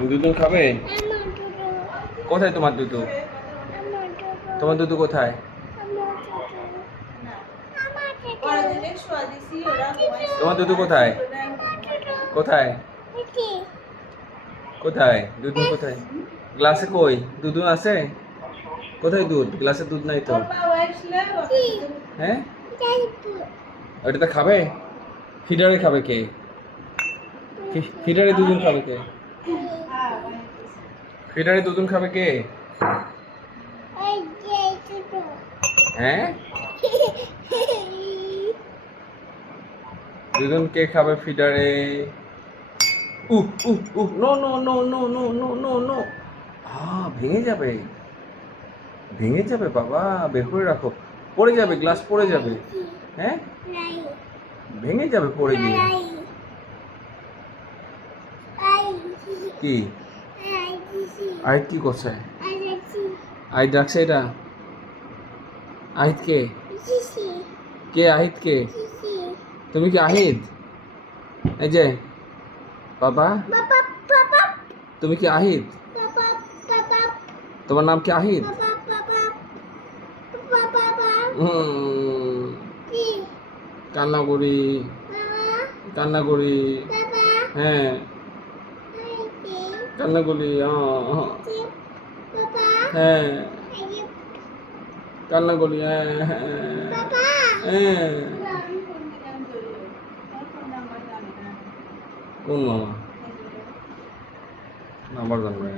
দুধ খাবে? কোথায় তোমার দুধ? তোমার দুধ কোথায়? তোমার দুধ কোথায়? কোথায় কোথায় দুধ কোথায়? গ্লাসে কই দুধ আছে? কোথায় দুধ? গ্লাসে দুধ নাই তো। হ্যাঁ, ওইটাতে খাবে? ফিডারে খাবে কে? ফিডারে দুধ খাবে কে? ফিডারে দুধ খাবে কে? হ্যাঁ, দুধ কে খাবে ফিডারে? No no no no no no no no. ভেঙে যাবে, ভেঙে যাবে বাবা, বের করে রাখো। পড়ে যাবে, গ্লাস পড়ে যাবে। হ্যাঁ, ভেঙে যাবে পড়ে গিয়ে। কি আহিত কি করছে? আহিত ডাকছে এটা? আহিত কে? কে আহিত কে? তুমি কি আহিত? এই যে বাবা, তুমি কি আহিত? তোমার নাম কি আহিত? কান্না করি, কান্না করি। হ্যাঁ, কান্না করি। হ্যাঁ, কান্না করি। হ্যাঁ হ্যাঁ। কোন মামা? নাম্বার জানবো।